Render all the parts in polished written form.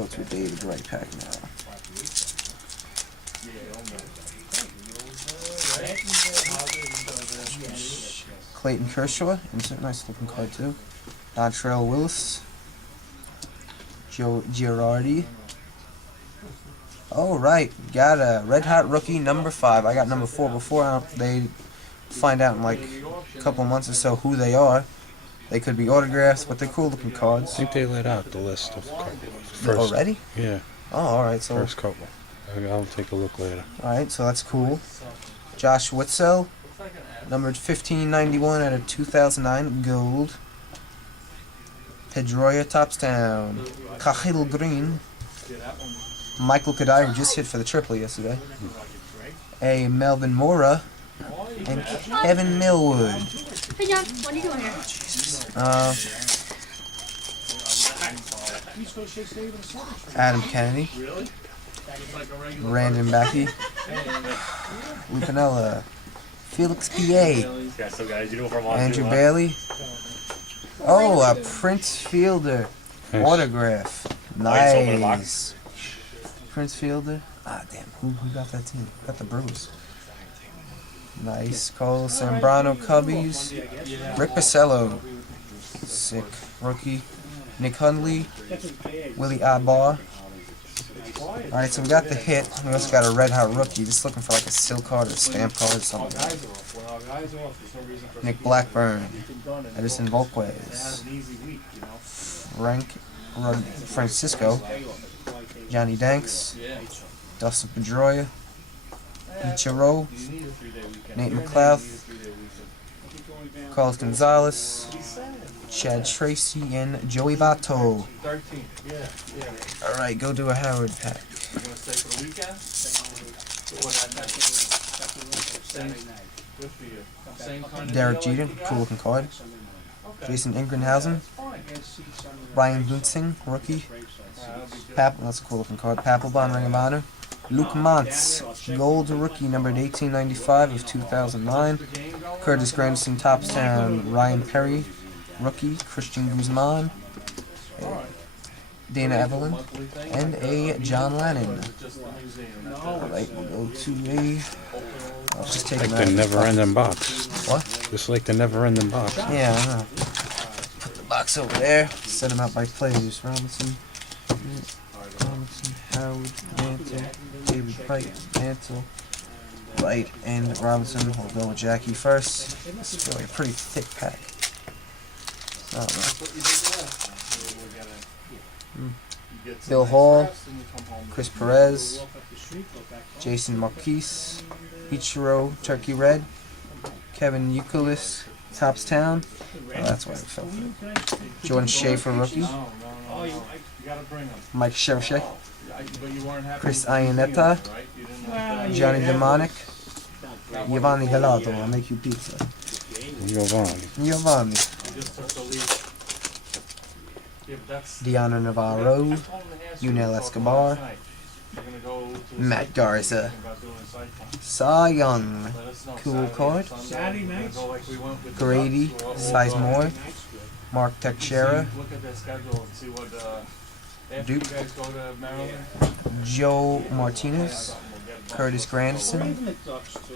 go to a David Wright pack now. Clayton Kershaw, insert, nice looking card too. Dontrelle Willis. Joe Girardi. Oh, right. Got a Red Hot Rookie number 5. I got number 4 before. They find out in like a couple months or so who they are. They could be autographs, but they're cool looking cards. I think they let out the list of first. Already? Yeah. Oh, alright. So first couple. I'll take a look later. Alright, so that's cool. Josh Witzel, numbered 1591 out of 2009, gold. Pedroia tops down. Cahill Green. Michael Kadai, who just hit for the triple yesterday. A Melvin Mora. And Kevin Millwood. Hey John, what are you doing here? Adam Kennedy. Brandon Backey. Lucanella. Felix PA. Andrew Bailey. Oh, a Prince Fielder autograph. Nice. Prince Fielder. Ah, damn. Who got that team? Got the Brewers. Nice. Carlos Zambrano Cubbies. Rick Porcello. Sick. Rookie. Nick Hundley. Willie Abar. Alright, so we got the hit. We also got a Red Hot Rookie. Just looking for like a silk card or a stamp card or something. Nick Blackburn. Edison Volquez. Francisco. Johnny Danks. Dustin Pedroia. Ichiro. Nate McLeod. Carlos Gonzalez. Chad Tracy and Joey Bato. Alright, go do a Howard pack. Derek Jeter, cool looking card. Jason Ingrenhausen. Ryan Bunting, rookie. That's a cool looking card. Papelbon, Ring of Honor. Luke Montz, gold rookie, numbered 1895 of 2009. Curtis Granderson, tops down. Ryan Perry, rookie. Christian Guzman. Dana Evelyn. And a John Lennon. Alright, we'll go to a... I'll just take like the never-ending box. What? Just like the never-ending box. Yeah, I know. Put the box over there. Set them out by players. Robinson, Howard, Mantle, David Wright, Mantle, Wright, and Robinson. We'll go with Jackie first. It's really a pretty thick pack. I don't know. Bill Hall, Chris Perez, Jason Marquise, Ichiro, Turkey Red, Kevin Youkilis, Tops Town. Oh, that's why I fell for it. Jordan Schaefer, rookie. Mike Shershek, Chris Iannetta, Johnny Demonic, Giovanni Galato. I'll make you pizza. Giovanni. Deanna Navarro, Yunel Escobar, Matt Garza, Cy Young, cool card, Grady, Sizemore, Mark Teixeira, Duke, Joe Martinez, Curtis Granderson,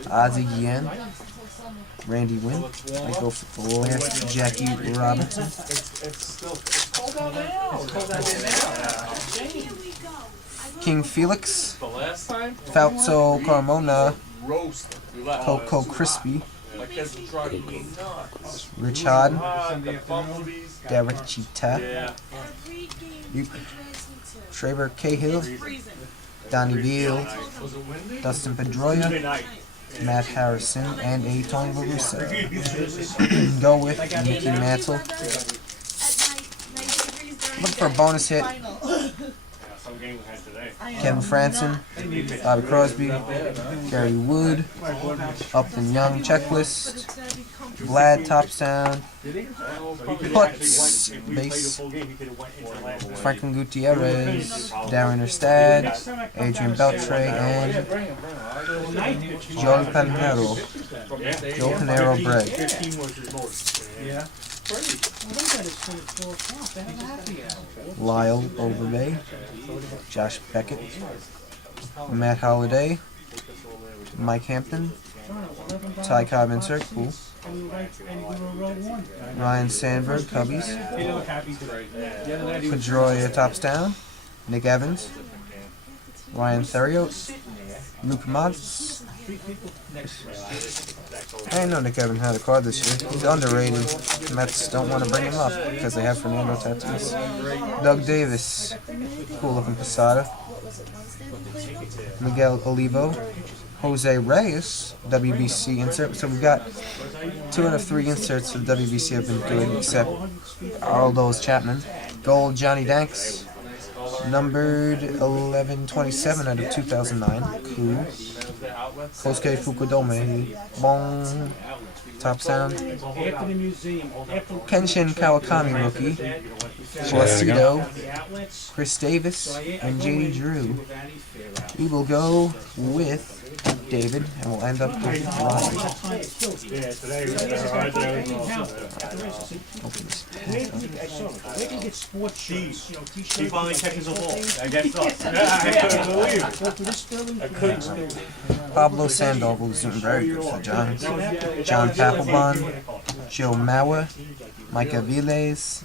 Ozzie Guillen, Randy Wynn. I go for the last Jackie Robinson. King Felix, Fausto Carmona, Coco Crispy, Rich Hodden, Derek Cheetah, Trevor Cahill, Donnie Beal, Dustin Pedroia, Matt Harrison, and a Tony La Russa. Go with Mickey Mantle. Look for a bonus hit. Kevin Franson, Bobby Crosby, Gary Wood, Upton Young checklist, Vlad tops down, Putz base, Franklin Gutierrez, Darren Erstad, Adrian Beltre, and Joey Panero. Joe Panero bread. Lyle Overbay, Josh Beckett, Matt Holliday, Mike Hampton, Ty Cobb insert, cool. Ryan Sandberg, Cubbies. Pedroia tops down. Nick Evans, Ryan Theriot, Luke Montz. I didn't know Nick Evans had a card this year. He's underrated. The Mets don't want to bring him up because they have Fernando Tatis. Doug Davis, cool looking Posada. Miguel Olivo, Jose Reyes, WBC insert. So we've got 2 out of 3 inserts for the WBC have been good, except Aroldis Chapman. Gold Johnny Danks, numbered 1127 out of 2009. Cool. Kosuke Fukudome, Bong, top sound. Kenshin Kawakami rookie. Placido, Chris Davis, and JD Drew. We will go with David, and we'll end up with Ryan. She finally catches a ball against us. I couldn't believe it. Pablo Sandoval was doing very good for the Giants. John Papelbon, Joe Mauer, Micah Viles,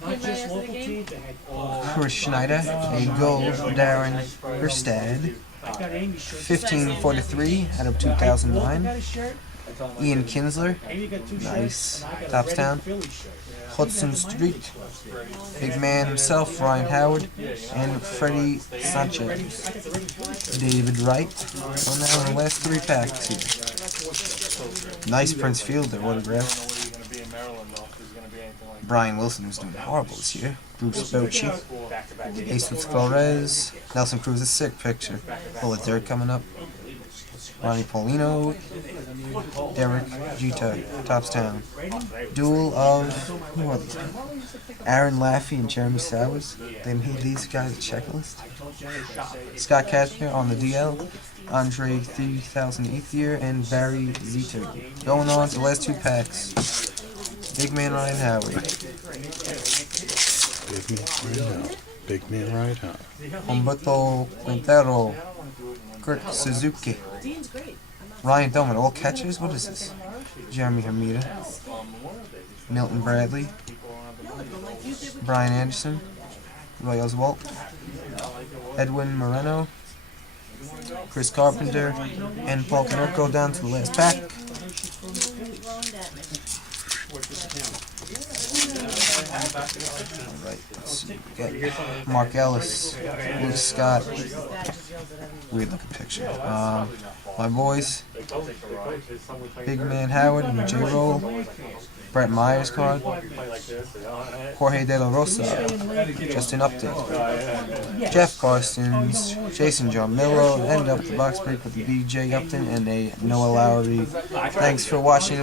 Chris Schneider, a gold Darren Gerstad, 1543 out of 2009. Ian Kinsler, nice, tops down. Hudson Street, big man himself, Ryan Howard, and Freddie Sanchez. David Wright. So now in the last 3 packs here. Nice Prince Fielder autograph. Brian Wilson was doing horrible this year. Bruce Bochy, Jesus Flores, Nelson Cruz, a sick picture. Full of dirt coming up. Ronnie Paulino, Derek Jeter, tops down. Duel of, who are these? Aaron Laffey and Jeremy Sowers. They made these guys a checklist. Scott Kastner on the DL. Andre 3008th year and Barry Zito. Going on to the last 2 packs. Big man Ryan Howard. Big man right out. Humberto Quintero. Kurt Suzuki. Ryan Doman, all catchers? What is this? Jeremy Hermida. Milton Bradley. Brian Anderson. Roy Oswalt. Edwin Moreno. Chris Carpenter. And Paul Konerko down to the last pack. Alright, let's see. We got Mark Ellis, Luke Scott. Weird looking picture. My boys, Big Man Howard and J Roll. Brett Myers card. Jorge De La Rosa. Just an update. Jeff Carstens, Jason John Miller, end up the box break with BJ Upton and a Noah Lowry. Thanks for watching.